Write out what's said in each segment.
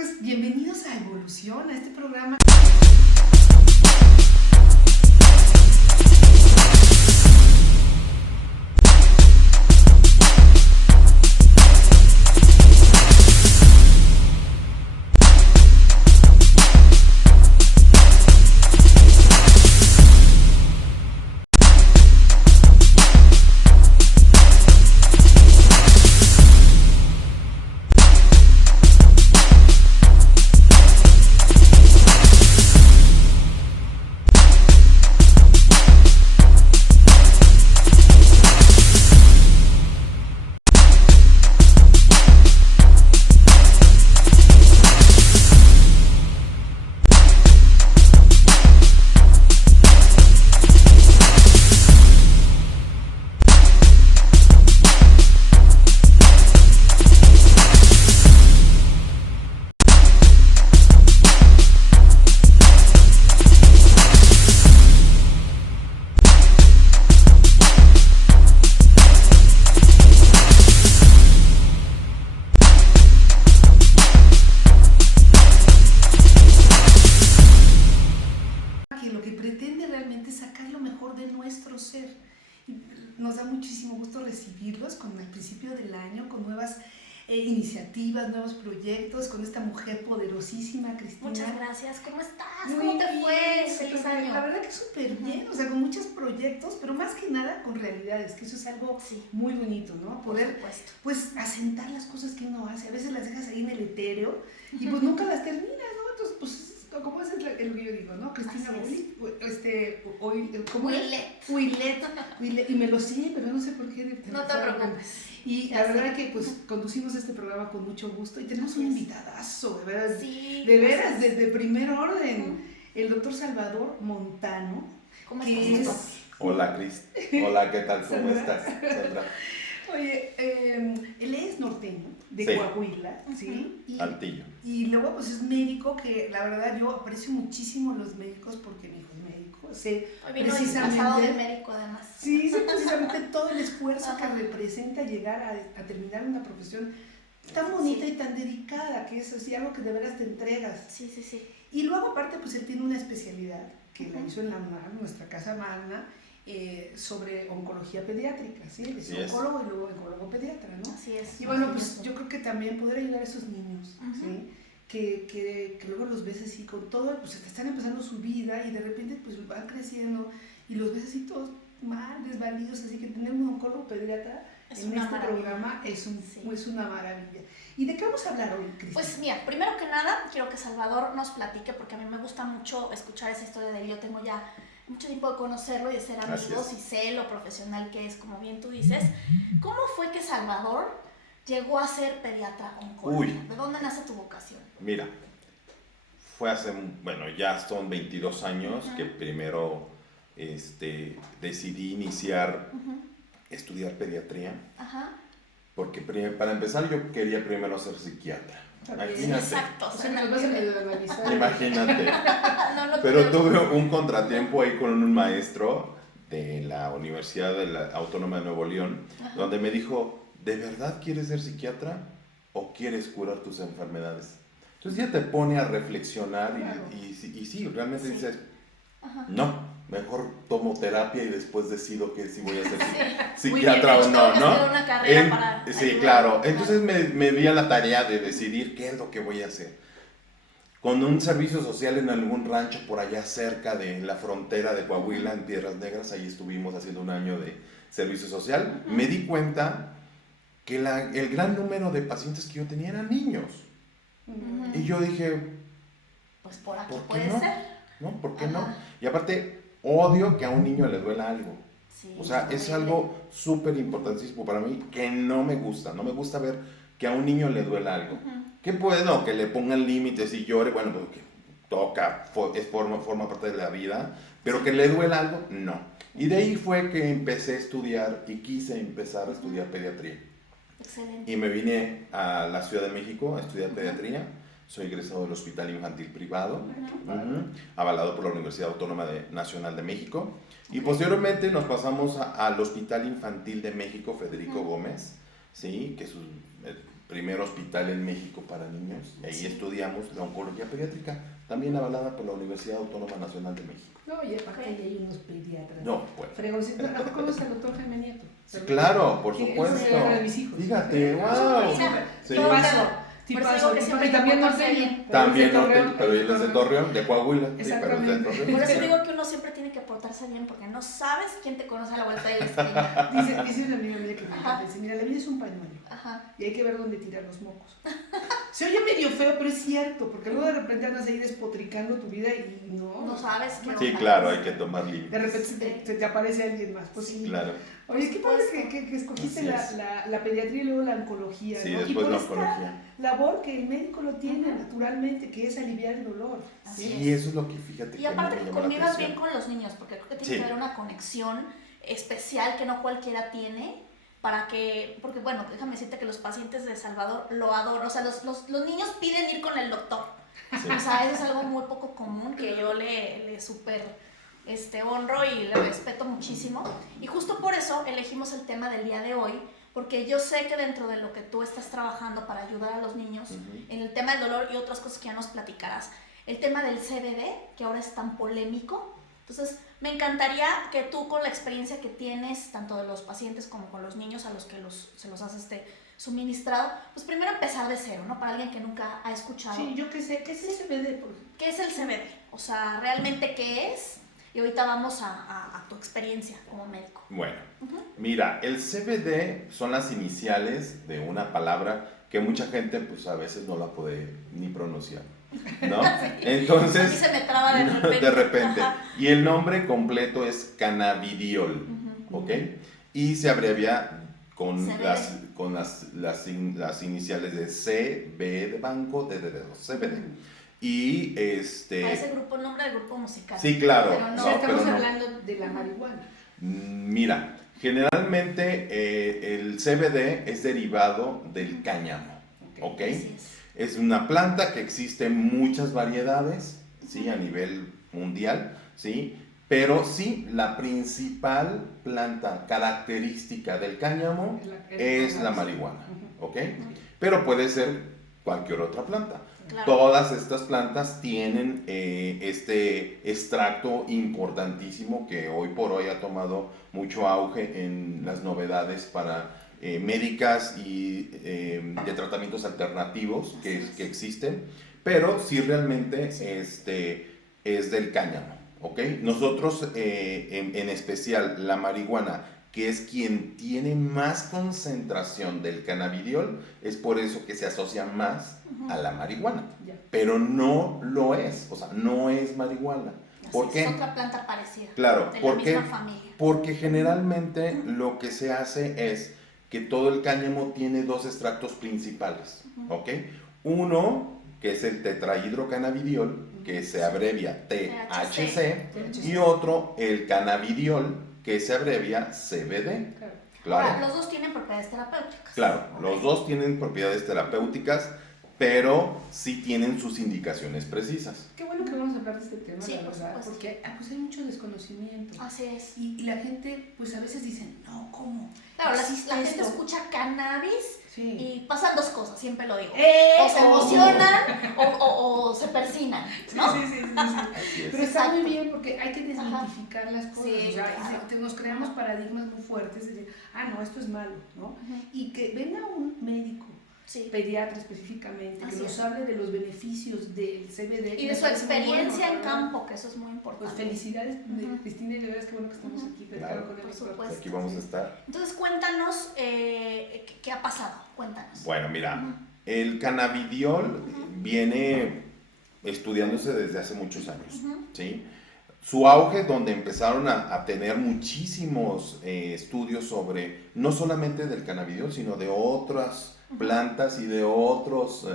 Pues bienvenidos a Evolución, a este programa. Que lo que pretende realmente es sacar lo mejor de nuestro ser. Nos da muchísimo gusto recibirlos con el principio del año, con nuevas iniciativas, nuevos proyectos, con esta mujer poderosísima, Cristina. Muchas gracias, ¿cómo estás? Muy ¿Cómo te bien, fue? Feliz año. La verdad que súper bien, o sea, con muchos proyectos, pero más que nada con realidades, que eso es algo muy bonito, ¿no? Poder, pues, asentar las cosas que uno hace. A veces las dejas ahí en el etéreo y pues nunca las terminas, ¿no? Entonces, pues, ¿cómo es lo que yo digo, no? Cristina Huilet, y me lo sigue, pero no sé por qué. No te preocupes. Y la verdad que pues conducimos este programa con mucho gusto y tenemos un invitadazo, de veras, desde primer orden, el doctor Salvador Montano. ¿Cómo estás? Hola, Cris. Hola, ¿qué tal? ¿Cómo estás, Sandra? Oye, él es norteño, de Coahuila, ¿sí? Saltillo. Y luego pues es médico, que la verdad yo aprecio muchísimo los médicos porque mi hijo es médico, sé precisamente de médico además. Sí, sé precisamente todo el esfuerzo que representa llegar a terminar una profesión tan bonita y tan dedicada, que es así algo que de veras te entregas. Sí. Y luego aparte pues él tiene una especialidad que la hizo en nuestra casa magna, sobre oncología pediátrica, ¿sí? Es oncólogo y luego oncólogo pediatra, ¿no? Así es. Y bueno, pues yo creo que también poder ayudar a esos niños, ¿sí? Que luego los ves así con todo, pues están empezando su vida y de repente pues van creciendo y los ves así todos mal, desvalidos, así que tener un oncólogo pediatra en este programa es una maravilla. ¿Y de qué vamos a hablar hoy, Cristina? Pues mira, primero que nada quiero que Salvador nos platique, porque a mí me gusta mucho escuchar esa historia de él. Yo tengo ya mucho tiempo de conocerlo y de ser amigos y sé lo profesional que es, como bien tú dices. ¿Cómo fue que Salvador llegó a ser pediatra oncólogo? ¿De dónde nace tu vocación? Mira, fue hace, ya son 22 años que primero decidí iniciar estudiar pediatría. Porque para empezar yo quería primero ser psiquiatra. Imagínate. Exacto. Imagínate. Pero tuve un contratiempo ahí con un maestro de la Universidad Autónoma de Nuevo León, donde me dijo, ¿de verdad quieres ser psiquiatra o quieres curar tus enfermedades? Entonces ya te pone a reflexionar y sí, realmente dices, no, mejor tomo terapia y después decido que si voy a ser psiquiatra o no, ¿no? Una carrera sí, claro. Entonces me di a la tarea de decidir qué es lo que voy a hacer. Con un servicio social en algún rancho por allá cerca de la frontera de Coahuila, en Piedras Negras, ahí estuvimos haciendo un año de servicio social, me di cuenta que el gran número de pacientes que yo tenía eran niños. Y yo dije, pues por aquí ¿por qué puede no? ser. ¿No? ¿Por qué no? Y aparte, odio que a un niño le duela algo. O sea, es algo súper importantísimo para mí que no me gusta. No me gusta ver que a un niño le duela algo. Que bueno, que le pongan límites y llore, bueno, porque toca, forma parte de la vida, pero que le duela algo, no. Y de ahí fue que empecé a estudiar y quise empezar a estudiar pediatría. Excelente. Y me vine a la Ciudad de México a estudiar pediatría. Soy egresado del Hospital Infantil Privado, avalado por la Universidad Autónoma Nacional de México. Y posteriormente nos pasamos al Hospital Infantil de México, Federico Gómez, ¿sí? Que primer hospital en México para niños. Y ahí estudiamos la oncología pediátrica, también avalada por la Universidad Autónoma Nacional de México. No, y aparte ahí hay unos pediatras. No, bueno. Fregoncito. ¿A poco conoces al doctor Jaime Nieto? Sí, claro, por Sí, supuesto. es el padre de mis hijos. Fíjate, wow. Sí. Tipazo, Por eso tipazo. digo que siempre Y también hay que portarse norteño. bien. También Pero norteño, pero él es de Torreón, de Coahuila. Sí, pero es de Exactamente. Torreón. Por eso digo que uno siempre tiene que portarse bien porque no sabes quién te conoce a la vuelta de la esquina. Dice una amiga mía que me encanta, dice, mira, la vida es un pañuelo Ajá. y hay que ver dónde tirar los mocos. Se oye medio feo, pero es cierto, porque luego de repente andas ahí despotricando tu vida y no. No sabes qué Sí, onda. claro, hay que tomar De límites. repente se te aparece alguien más. Pues sí. Claro. Oye, qué padre supuesto. que escogiste Así es. la pediatría y luego la oncología. Sí, ¿no? Y después por la esta oncología. labor que el médico lo tiene Ajá. naturalmente, que es aliviar el dolor. Así ¿sí? Y eso es lo que, fíjate, Y aparte me que llamó la convivas atención. bien con los niños, porque creo que tiene Sí. que haber una conexión especial que no cualquiera tiene, para que, porque bueno, déjame decirte que los pacientes de Salvador lo adoran, o sea, los niños piden ir con el doctor, Sí. o sea, eso es algo muy poco común que yo le súper honro y le respeto muchísimo, y justo por eso elegimos el tema del día de hoy, porque yo sé que dentro de lo que tú estás trabajando para ayudar a los niños, Ujú. en el tema del dolor y otras cosas que ya nos platicarás, el tema del CBD, que ahora es tan polémico. Entonces, me encantaría que tú, con la experiencia que tienes, tanto de los pacientes como con los niños a los que se los has suministrado, pues primero empezar de cero, ¿no? Para alguien que nunca ha escuchado. Sí, yo qué sé, ¿qué es el CBD? Por ejemplo? ¿Qué es el CBD? O sea, ¿realmente qué es? Y ahorita vamos a tu experiencia como médico. Bueno, Ujú. mira, el CBD son las iniciales de una palabra que mucha gente pues a veces no la puede ni pronunciar, ¿no? A mí Entonces, se me traba de repente. de repente. Ajá. Y el nombre completo es cannabidiol, Ujú. ¿ok? Y se abrevia con, CBD. las iniciales de C, B de banco, D de dedo, CBD. Y A ese grupo, nombre del grupo musical. Sí, claro. Pero O no, sea, No, estamos pero no. hablando de la marihuana. Mira, generalmente el CBD es derivado del cáñamo, ¿ok? Así es. Es una planta que existe en muchas variedades, ¿sí? A nivel mundial, ¿sí? Pero sí, la principal planta característica del cáñamo es la marihuana, ¿ok? Pero puede ser cualquier otra planta. Claro. Todas estas plantas tienen este extracto importantísimo que hoy por hoy ha tomado mucho auge en las novedades para médicas y de tratamientos alternativos que existen, pero sí realmente es del cáñamo, ¿ok? Nosotros, en especial la marihuana, que es quien tiene más concentración del cannabidiol, es por eso que se asocia más a la marihuana, Ya. pero no lo es, o sea, no es marihuana. Así ¿Por es, qué? Es otra planta parecida. Claro, de la ¿por qué? misma familia. Porque generalmente lo que se hace es que todo el cáñamo tiene dos extractos principales, ¿ok? Uno, que es el tetrahidrocannabidiol, que se abrevia THC, y otro, el cannabidiol, que se abrevia CBD. Claro. Claro, Ahora, los dos tienen propiedades terapéuticas. claro, Ok. los dos tienen propiedades terapéuticas, pero sí tienen sus indicaciones precisas. Qué bueno que vamos a hablar de este tema, Sí, la por verdad, supuesto. porque pues hay mucho desconocimiento. Así es. Y la gente, pues a veces dicen, no, ¿cómo? Claro, la ¿Existe gente esto? escucha cannabis Sí. y pasan dos cosas, siempre lo digo. ¡Eh! O se emocionan o se persinan, ¿no? Sí, sí, sí, sí. Así Pero es. está muy Exacto. bien porque hay que desmitificar las cosas. Sí, o sea, claro. nos creamos Ajá. paradigmas muy fuertes de decir, no, esto es malo, ¿no? Ujú. Y que venga un médico, Sí. pediatra específicamente, Así que nos es. hable de los beneficios del CBD. Y de me su parece muy experiencia bueno, en ¿verdad? campo, que eso es muy importante. Pues felicidades, Ujú. Cristina, y de verdad es que bueno que estamos Ujú. aquí platicando Claro, con el por doctor. supuesto. Aquí vamos a estar. Entonces, cuéntanos qué ha pasado. Cuéntanos. Bueno, mira, Ujú. el cannabidiol viene estudiándose desde hace muchos años, Ujú. ¿sí? Su auge, donde empezaron a tener muchísimos estudios sobre, no solamente del cannabidiol, sino de otras plantas y de otros,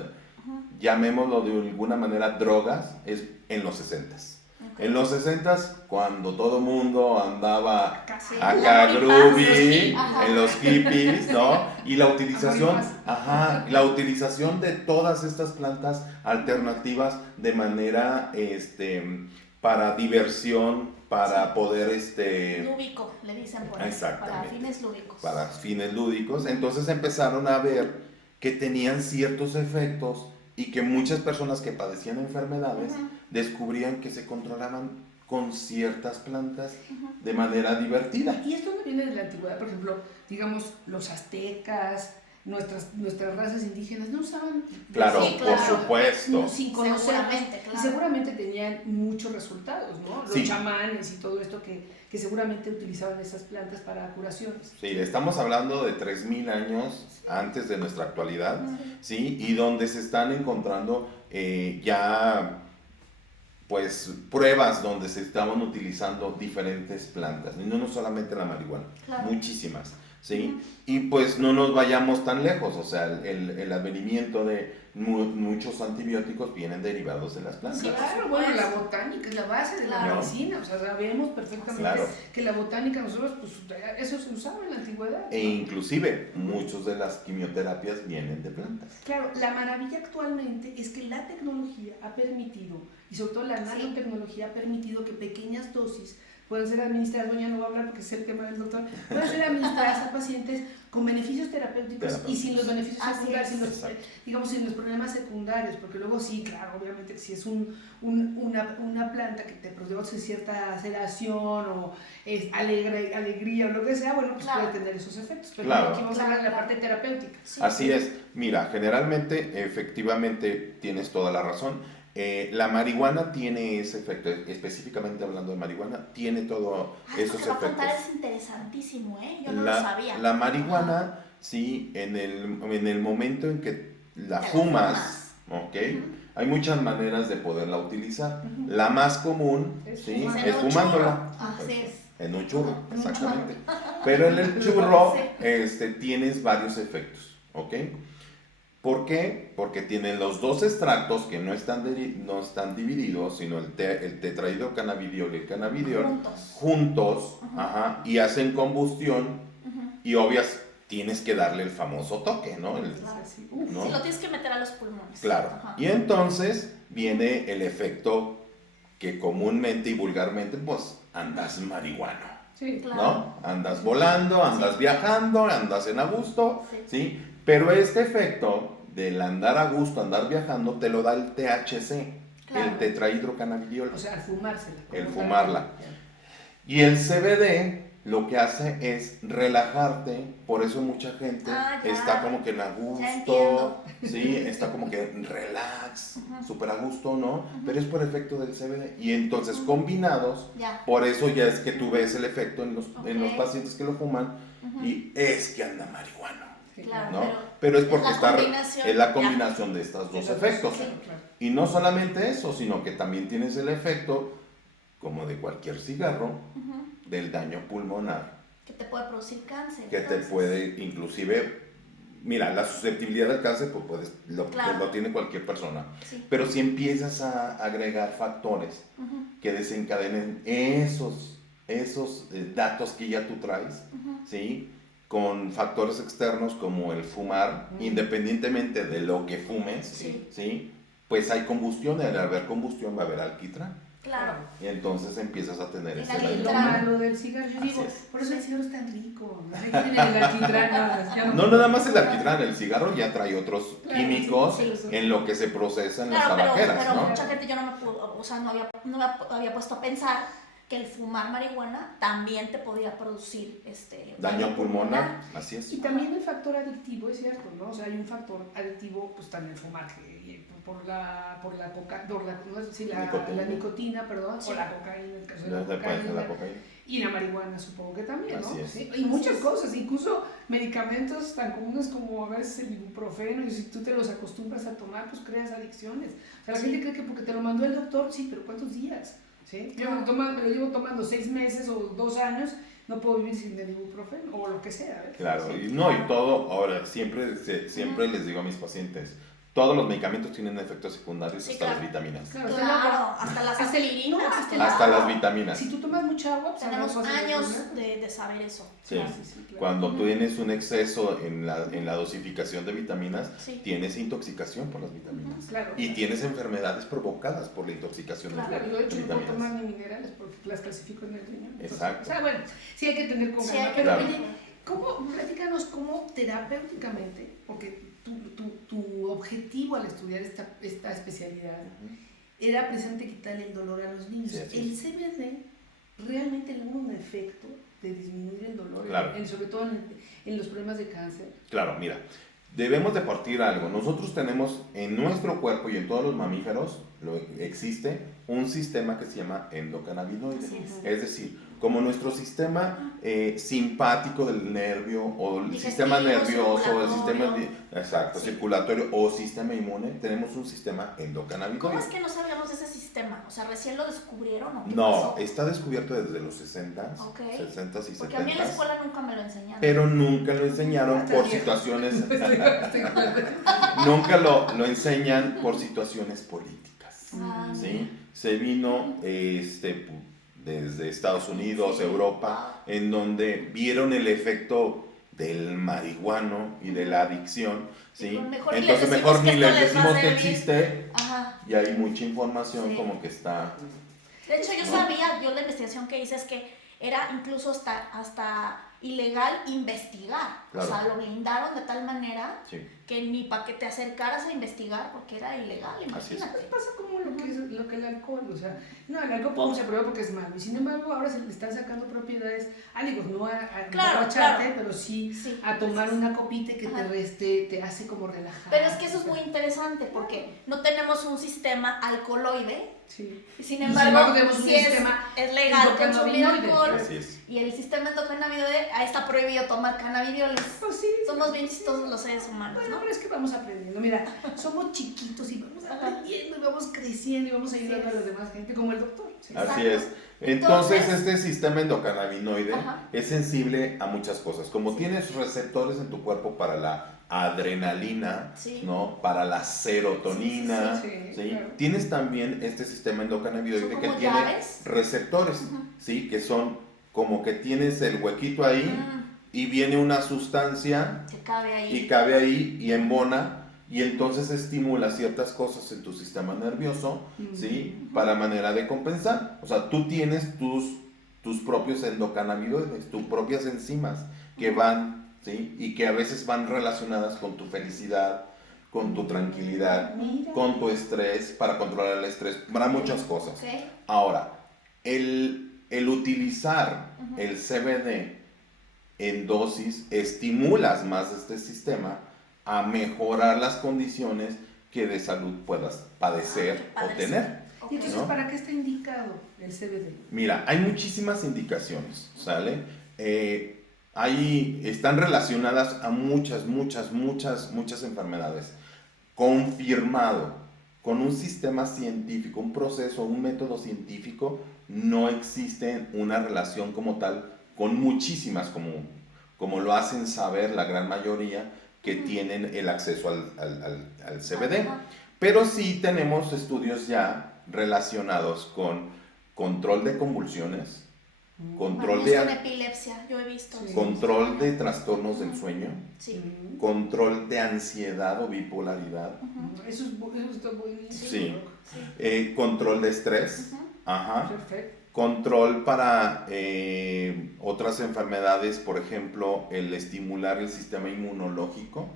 llamémoslo de alguna manera, drogas, es en los 60s. Ok. En los 60s, cuando todo mundo andaba Casi. acá La groovy, Ajá. en los hippies, ¿no? Y la utilización, Amor la utilización de todas estas plantas alternativas de manera, para diversión, para poder, Lúdico, le dicen por ahí. Exactamente. Para fines lúdicos. para fines lúdicos. Entonces empezaron a ver que tenían ciertos efectos y que muchas personas que padecían enfermedades descubrían que se controlaban con ciertas plantas de manera divertida. Y esto no viene de la antigüedad, por ejemplo, digamos, los aztecas, nuestras razas indígenas no usaban... Claro, sí, claro. por supuesto. Sin conocer, Seguramente, claro. y seguramente tenían muchos resultados, ¿no? Los Sí. chamanes y todo esto que seguramente utilizaban esas plantas para curaciones. Sí, estamos hablando de 3000 años antes de nuestra actualidad, ¿sí? Y donde se están encontrando ya pues pruebas donde se estaban utilizando diferentes plantas, y no solamente la marihuana, Claro. muchísimas, ¿sí? Y pues no nos vayamos tan lejos, o sea, el advenimiento de muchos antibióticos vienen derivados de las plantas. Sí, Claro, bueno, la botánica es la base de la Claro. medicina, o sea, sabemos perfectamente Claro. que la botánica nosotros, pues eso se usaba en la antigüedad. E inclusive muchas de las quimioterapias vienen de plantas. Claro, la maravilla actualmente es que la tecnología ha permitido, y sobre todo la nanotecnología ha permitido que pequeñas dosis pueden ser administradas, bueno, ya no voy a hablar porque es el tema del doctor, pueden ser administradas a pacientes con beneficios terapéuticos y sin los beneficios secundarios, sin los problemas secundarios, porque luego sí, claro, obviamente si es una planta que te produce cierta sedación o alegría o lo que sea, bueno, pues claro. puede tener esos efectos, pero Claro. aquí vamos a hablar de la parte terapéutica. Sí. Así es, mira, generalmente, efectivamente, tienes toda la razón. La marihuana tiene ese efecto, específicamente hablando de marihuana, tiene todos esos Lo que va a efectos. contar es interesantísimo, ¿eh? Yo no lo sabía. La marihuana, sí, en el momento en que la fumas, ¿ok? Hay muchas maneras de poderla utilizar. La más común, ¿sí? Es fumándola. Así es. En un churro, exactamente. Pero en el churro Sí. tienes varios efectos, ¿ok? ¿Por qué? Porque tienen los dos extractos que no están divididos, sino el tetrahidrocannabidiol y el cannabidiol juntos, ajá, y hacen combustión y obvias tienes que darle el famoso toque, ¿no? ¿no? Sí, lo tienes que meter a los pulmones. Claro. Ajá. Y entonces viene el efecto que comúnmente y vulgarmente, pues, andas marihuano. Sí, claro. ¿No? Andas volando, andas viajando, andas en a gusto, Sí. ¿sí? Pero este efecto del andar a gusto, andar viajando, te lo da el THC, Claro. el tetrahidrocannabidiol, o sea, al fumársela. el fumarla. Y el CBD lo que hace es relajarte, por eso mucha gente Ya. está como que en a Ya gusto, entiendo. ¿sí? Está como que relax, súper a gusto, ¿no? Pero es por efecto del CBD. Y entonces combinados, Ya. por eso ya es que tú ves el efecto en los Ok. pacientes que lo fuman y es que anda marihuano, Claro, ¿no? Pero es porque es la ya. combinación de estos dos efectos. Sí. Y no solamente eso, sino que también tienes el efecto, como de cualquier cigarro, del daño pulmonar, Que te puede producir cáncer. que te entonces. puede inclusive, mira, la susceptibilidad al cáncer pues Claro. lo tiene cualquier persona, Sí. pero si empiezas a agregar factores que desencadenen esos datos que ya tú traes, ¿sí? Con factores externos como el fumar, independientemente de lo que fumes, Sí. ¿sí? Pues hay combustión, y al haber combustión va a haber alquitrán. Claro. Y entonces empiezas a tener El ese alquitrán. Lo daño. malo del cigarro, yo digo, Así es. por eso el cigarro es tan rico. Ahí tiene el alquitrán. No nada más el alquitrán, el cigarro ya trae otros Claro, químicos sí, sí. en lo que se procesa en las Claro, tabaqueras, pero ¿no? mucha gente yo no me pudo, o sea, no había puesto a pensar que el fumar marihuana también te podía producir Daño pulmonar, así es. Y también el factor adictivo, es cierto, ¿no? O sea, hay un factor adictivo, pues también el fumar, por la nicotina, perdón, Sí. o la cocaína, en el caso de la Después de la cocaína. y la marihuana supongo que también, ¿no? Así es. Sí, y muchas cosas, incluso medicamentos tan comunes como a veces el ibuprofeno, y si tú te los acostumbras a tomar, pues creas adicciones. O sea, la gente cree que porque te lo mandó el doctor, sí, pero ¿cuántos días? ¿Sí? Yo me lo llevo tomando 6 meses o 2 años, no puedo vivir sin el ibuprofeno o lo que sea. ¿eh? Claro, Sí. y todo, ahora, siempre les digo a mis pacientes, todos los medicamentos tienen efectos secundarios, Sí, hasta claro. las vitaminas. Claro, hasta las aspirinas. Hasta las vitaminas. Si tú tomas mucha agua, pues Tenemos no vas a años tener de saber eso. Sí. problemas. Sí, claro. Cuando tú tienes un exceso en la dosificación de vitaminas, Sí. tienes intoxicación por las vitaminas. Claro. Y tienes enfermedades provocadas por la intoxicación Claro, de Claro, yo de hecho no puedo vitaminas. tomar ni minerales porque las clasifico en el riñón. Entonces, Exacto. O sea, bueno, sí hay que tener con Sí, calma. hay que Pero Claro. oye, platícanos cómo terapéuticamente, porque tu objetivo al estudiar esta especialidad era precisamente quitarle el dolor a los niños. Sí, el CBD realmente logra un efecto de disminuir el dolor, claro. sobre todo en los problemas de cáncer. Claro, mira, debemos de partir algo. Nosotros tenemos en nuestro cuerpo y en todos los mamíferos existe un sistema que se llama endocannabinoide. Es decir, como nuestro sistema simpático del nervio o el sistema nervioso, el sistema circulatorio o sistema inmune, tenemos un sistema endocannabinoide. ¿Cómo es que no sabíamos de ese sistema? O sea, ¿recién lo descubrieron o qué No, pasó? Está descubierto desde los 60s, 60s y 70s. Porque a mí en la escuela nunca me lo enseñaron. Pero nunca lo enseñaron por situaciones... Nunca lo enseñan por situaciones políticas. ¿Sí? Se vino desde Estados Unidos, Europa, en donde vieron el efecto del marihuano y de la adicción, ¿sí? Entonces mejor ni les decimos que existe. Ajá. Y hay mucha información como que está... De hecho, yo la investigación que hice es que era incluso hasta ilegal investigar. Claro. O sea, lo blindaron de tal manera Sí. que ni para que te acercaras a investigar porque era ilegal, imagínate. Pasa como lo que el alcohol, o sea, no, el alcohol podemos aprobar porque es malo, y sin embargo ahora se le están sacando propiedades, digo, no a emborracharte, pero sí a tomar una copita que te hace como relajar. Pero es que eso es muy interesante porque no tenemos un sistema alcoholoide. Sí. Y sin embargo, tenemos un sistema es legal consumir alcohol. Así es. Y el sistema endocannabinoide, ahí está prohibido tomar cannabinoides. Pues sí. Somos bien chistosos los seres humanos, Bueno, ¿no? pero es que vamos aprendiendo. Mira, somos chiquitos y vamos aprendiendo y vamos creciendo y vamos ayudando a la demás gente, como el doctor. ¿Sí? Así es. Entonces, este sistema endocannabinoide es sensible a muchas cosas. Como tienes receptores en tu cuerpo para la adrenalina, ¿no? Para la serotonina, Claro. Tienes también este sistema endocannabinoide que tiene llaves? Receptores, ¿sí? Que son como que tienes el huequito ahí y viene una sustancia y cabe ahí y embona y entonces estimula ciertas cosas en tu sistema nervioso, ¿sí? Para manera de compensar. O sea, tú tienes tus propios endocannabinoides, tus propias enzimas que van, ¿sí? Y que a veces van relacionadas con tu felicidad, con tu tranquilidad, con tu estrés, para controlar el estrés, para muchas cosas. Ahora, el utilizar el CBD en dosis estimulas más este sistema a mejorar las condiciones que de salud puedas padecer o tener. ¿Y entonces para qué está indicado el CBD? Mira, hay muchísimas indicaciones, ¿sale? Están relacionadas a muchas enfermedades. Confirmado, con un sistema científico, un proceso, un método científico, no existe una relación como tal con muchísimas, como lo hacen saber la gran mayoría que tienen el acceso al CBD. Pero sí tenemos estudios ya relacionados con control de convulsiones, control de epilepsia, yo he visto. Control de trastornos del sueño, control de ansiedad o bipolaridad. Eso está buenísimo. Sí. Control de estrés. Perfecto. Control para otras enfermedades, por ejemplo, el estimular el sistema inmunológico,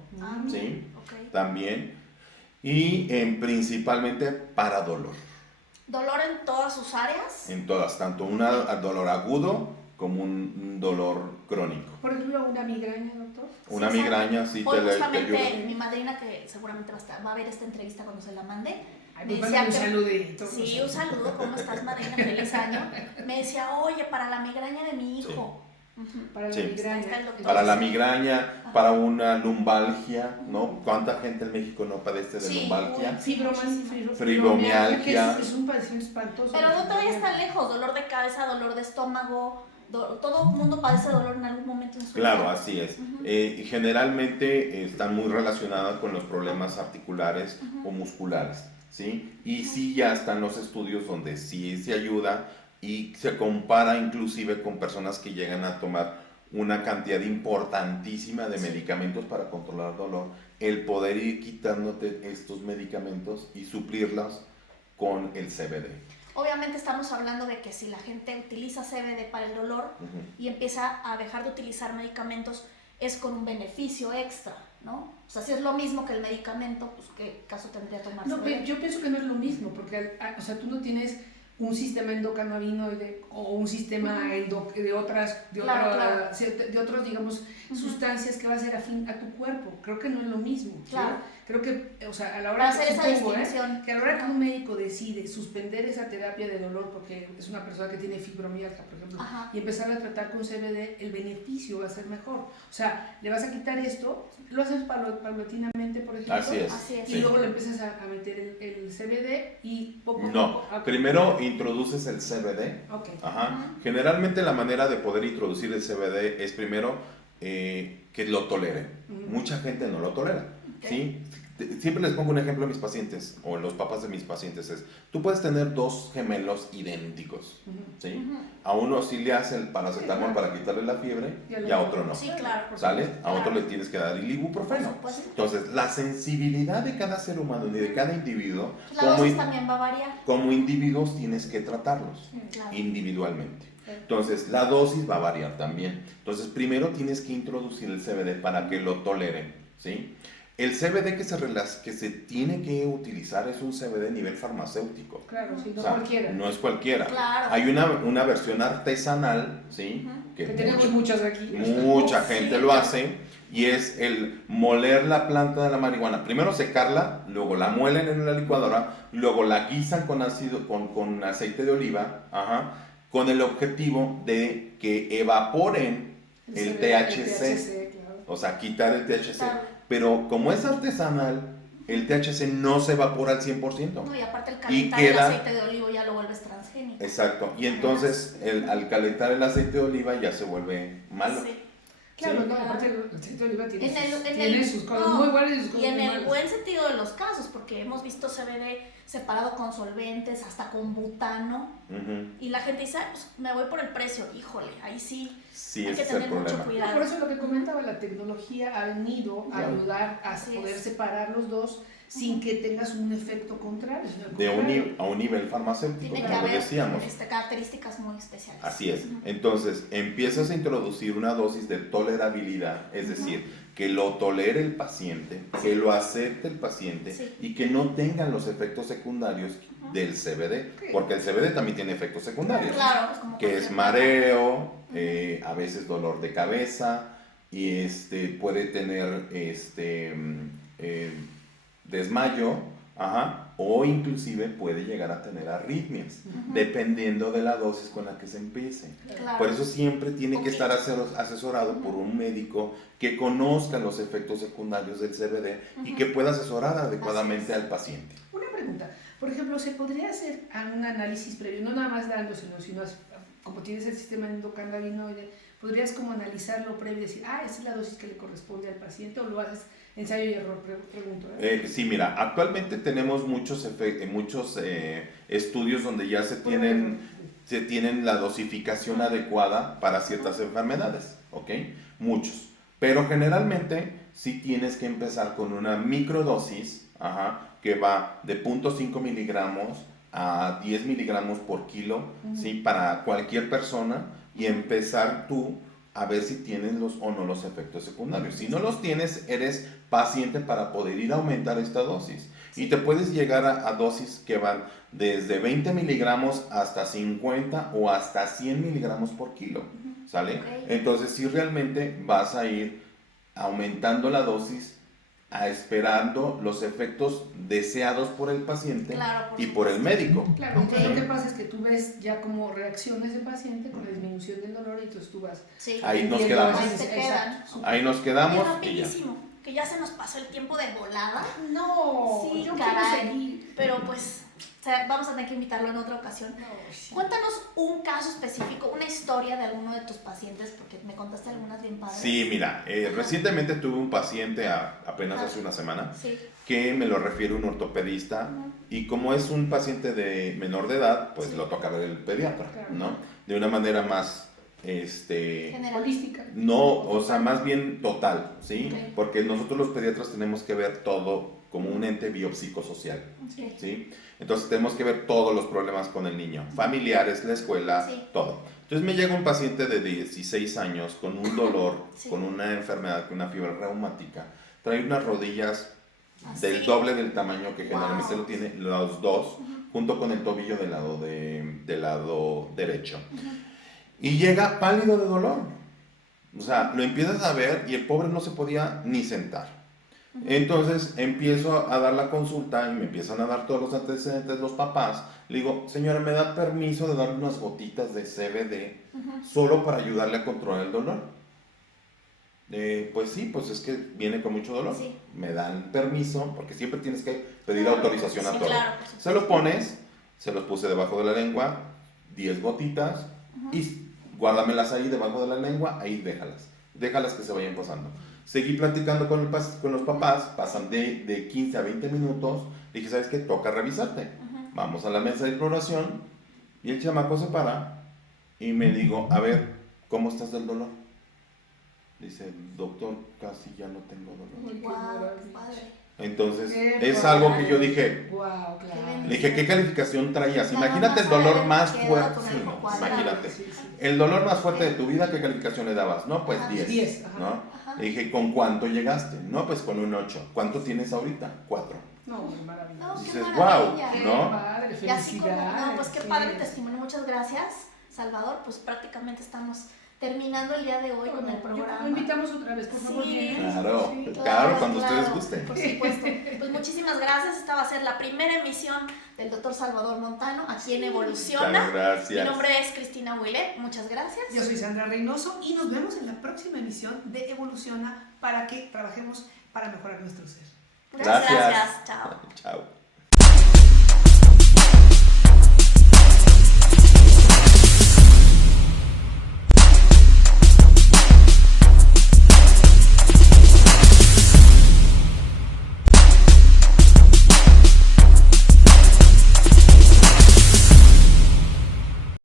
¿sí? También. Y principalmente para dolor. ¿Dolor en todas sus áreas? En todas, tanto un dolor agudo como un dolor crónico. Por ejemplo, una migraña, doctor. Una migraña, sí, Hoy te justamente ayuda. mi madrina, que seguramente va a ver esta entrevista cuando se la mande, me decía un saludito. Sí, un saludo, ¿cómo estás, madrina? Feliz año. Me decía, oye, para la migraña de mi hijo. Para la migraña. Para la migraña, para una lumbalgia, ¿no? ¿Cuánta gente en México no padece de lumbalgia? Fibromialgia. Es un padecimiento espantoso. Pero no te vayas tan lejos, dolor de cabeza, dolor de estómago, todo el mundo padece dolor en algún momento en su vida. Claro, así es. Generalmente están muy relacionadas con los problemas articulares o musculares, ¿sí? Y sí ya están los estudios donde sí se ayuda y se compara inclusive con personas que llegan a tomar una cantidad importantísima de medicamentos para controlar dolor, el poder ir quitándote estos medicamentos y suplirlos con el CBD. Obviamente estamos hablando de que si la gente utiliza CBD para el dolor y empieza a dejar de utilizar medicamentos, es con un beneficio extra. ¿no? O sea, si es lo mismo que el medicamento, pues ¿qué caso tendría tomarse? No, pero yo pienso que no es lo mismo, porque o sea, tú no tienes un sistema endocannabinoide o un sistema de otros, digamos, sustancias que va a ser afín a tu cuerpo. Creo que no es lo mismo. Claro. ¿sí? Creo que, o sea, a la Para hora hacer esa supongo, distinción. que a la hora que un médico decide suspender esa terapia de dolor porque es una persona que tiene fibromialgia, por ejemplo, Ajá. y empezar a tratar con CBD, el beneficio va a ser mejor. O sea, le vas a quitar esto, lo haces paulatinamente, por ejemplo. Así es. Así es. Y luego le empiezas a meter el CBD y poco a poco. No, Okay. primero introduces el CBD. Okay. Ajá. Generalmente la manera de poder introducir el CBD es primero que lo toleren. Mucha gente no lo tolera. Okay. ¿Sí? Siempre les pongo un ejemplo a mis pacientes o a los papás de mis pacientes. Tú puedes tener dos gemelos idénticos. ¿Sí? A uno sí le hace el paracetamol para quitarle la fiebre y a otro no. Sí, claro. ¿Sale? A otro le tienes que dar el ibuprofeno. Entonces, la sensibilidad de cada ser humano y de cada individuo, La dosis también va a variar. como individuos tienes que tratarlos Claro. individualmente. Entonces, la dosis va a variar también. Entonces, primero tienes que introducir el CBD para que lo toleren, ¿sí? El CBD que se tiene que utilizar es un CBD a nivel farmacéutico. Claro, sí, no O sea, cualquiera. no es cualquiera. Claro. Hay una versión artesanal, ¿sí? Que tenemos muchas aquí. Mucha gente Sí. lo hace, y es el moler la planta de la marihuana. Primero secarla, luego la muelen en la licuadora, luego la guisan con aceite de oliva, con el objetivo de que evaporen el THC. Claro. O sea, quitar el THC. Claro. Pero como es artesanal, el THC no se evapora al 100%. No, y aparte el Y calentar queda- el aceite de olivo ya lo vuelves transgénico. Exacto. Y entonces, al calentar el aceite de oliva ya se vuelve malo. Sí. Claro, Sí. no, aparte el aceite de oliva tiene, En tiene el- sus cosas no, muy buenas y sus Y cosas en muy el malas. buen sentido de los casos, porque hemos visto CBD separado con solventes, hasta con butano, Ujú. y la gente dice, "Ay, pues me voy por el precio". Híjole, ahí sí, Sí, hay ese que es el tener mucho problema. No, cuidado. por eso lo que comentaba, la tecnología ha venido a Claro. ayudar a Así poder es. separar los dos sin que tengas un efecto contrario. sino al A contrario. un nivel farmacéutico, Tiene que como haber decíamos. características muy especiales. Así es. Ujú. Entonces, empiezas a introducir una dosis de tolerabilidad, es decir, que lo tolere el paciente, que lo acepte el paciente, Sí. y que no tengan los efectos secundarios del CBD, porque el CBD también tiene efectos secundarios, Claro, pues como que es cualquier mareo, a veces dolor de cabeza, y puede tener desmayo, o inclusive puede llegar a tener arritmias, dependiendo de la dosis con la que se empiece. Claro. Por eso siempre tiene que Ok. estar asesorado por un médico que conozca los efectos secundarios del CBD y que pueda asesorar adecuadamente al paciente. Una pregunta, por ejemplo, ¿se podría hacer un análisis previo, no nada más dándoselo, sino como tienes el sistema endocannabinoide, podrías como analizarlo previo y decir, esa es la dosis que le corresponde al paciente, o lo haces ensayo y error, pregunto? Sí, mira, actualmente tenemos muchos estudios donde ya se tienen la dosificación adecuada para ciertas enfermedades, ¿ok? Muchos. Pero generalmente sí tienes que empezar con una microdosis, que va de 0.5 miligramos a 10 miligramos por kilo, ¿sí? Para cualquier persona, y empezar tú a ver si tienes o no los efectos secundarios. Si no los tienes, eres paciente para poder ir a aumentar esta dosis. Y te puedes llegar a dosis que van desde 20 miligramos hasta 50 o hasta 100 miligramos por kilo, ¿sale? Ok. Entonces, si realmente vas a ir aumentando la dosis, esperando los efectos deseados por el paciente, Claro, y por el médico. Claro, entonces lo que pasa es que tú ves ya cómo reacciona ese paciente con la disminución del dolor, y entonces tú vas... Sí. Ahí nos viendo quedamos. Ahí se quedan. Exacto. Ahí nos Oye, quedamos y ya. rapidísimo, que ya se nos pasó el tiempo de volada. No, Sí, yo caray. quiero seguir. Pero pues, o sea, vamos a tener que invitarlo en otra ocasión. No, sí. Cuéntanos un caso específico, una historia de alguno de tus pacientes, porque me contaste algunas bien padres. Sí, mira, recientemente tuve un paciente apenas hace una semana Sí. que me lo refiere un ortopedista, y como es un paciente de menor de edad, pues Sí. lo toca ver el pediatra, Claro. ¿no? De una manera más, General. Holística. no, o sea, más bien total, ¿sí? Ok. Porque nosotros los pediatras tenemos que ver todo como un ente biopsicosocial, Sí. ¿sí? Entonces tenemos que ver todos los problemas con el niño, familiares, la escuela, Sí. todo. Entonces me llega un paciente de 16 años con un dolor, Sí. con una enfermedad, con una fiebre reumática, Trae unas rodillas del Así. doble del tamaño que generalmente Wow. lo tiene, los dos, junto con el tobillo del lado derecho. Y llega pálido de dolor. O sea, lo empiezas a ver y el pobre no se podía ni sentar. Entonces empiezo a dar la consulta y me empiezan a dar todos los antecedentes los papás. Le digo, señora, ¿me da permiso de darle unas gotitas de CBD solo para ayudarle a controlar el dolor? Pues sí, pues es que viene con mucho dolor. Sí. Me dan permiso, porque siempre tienes que pedir Claro, autorización a sí, todo. claro, por supuesto. Se lo pones, se los puse debajo de la lengua, 10 gotitas, y guárdamelas ahí debajo de la lengua, ahí déjalas que se vayan pasando. Seguí platicando con los papás, pasan de 15 a 20 minutos, dije, ¿sabes qué? Toca revisarte. Vamos a la mesa de exploración, y el chamaco se para, y me digo, a ver, ¿cómo estás del dolor? Dice, doctor, casi ya no tengo dolor. Ay, qué Wow, maravilla. qué padre. Entonces, Qué es algo padre. que yo dije, Wow, claro. le dije, ¿qué calificación traías? Nada Imagínate el más dolor haber más quedado fuerte. con Sí, el ojo cuadrado. imagínate. Sí, sí. El dolor más fuerte de tu vida, ¿qué calificación le dabas? No, pues Ajá. 10. 10, ajá. ¿No? Ajá. Le dije, ¿con cuánto llegaste? No, pues con un 8. ¿Cuánto tienes ahorita? 4. No, qué maravilla. No, qué Dices, maravilla. Qué ¿no? padre, Y así como, felicidades. no, pues qué padre testimonio. Muchas gracias, Salvador. Pues prácticamente estamos terminando el día de hoy con el programa. Lo invitamos otra vez, por favor. Sí. vienes. Claro, Sí. claro, cuando ustedes gusten. Por supuesto. Pues muchísimas gracias. Esta va a ser la primera emisión del Dr. Salvador Montano aquí en Evoluciona. Muchas gracias. Mi nombre es Cristina Huilet. Muchas gracias. Yo soy Sandra Reynoso y nos vemos en la próxima emisión de Evoluciona para que trabajemos para mejorar nuestro ser. Muchas gracias. Chao. Chao.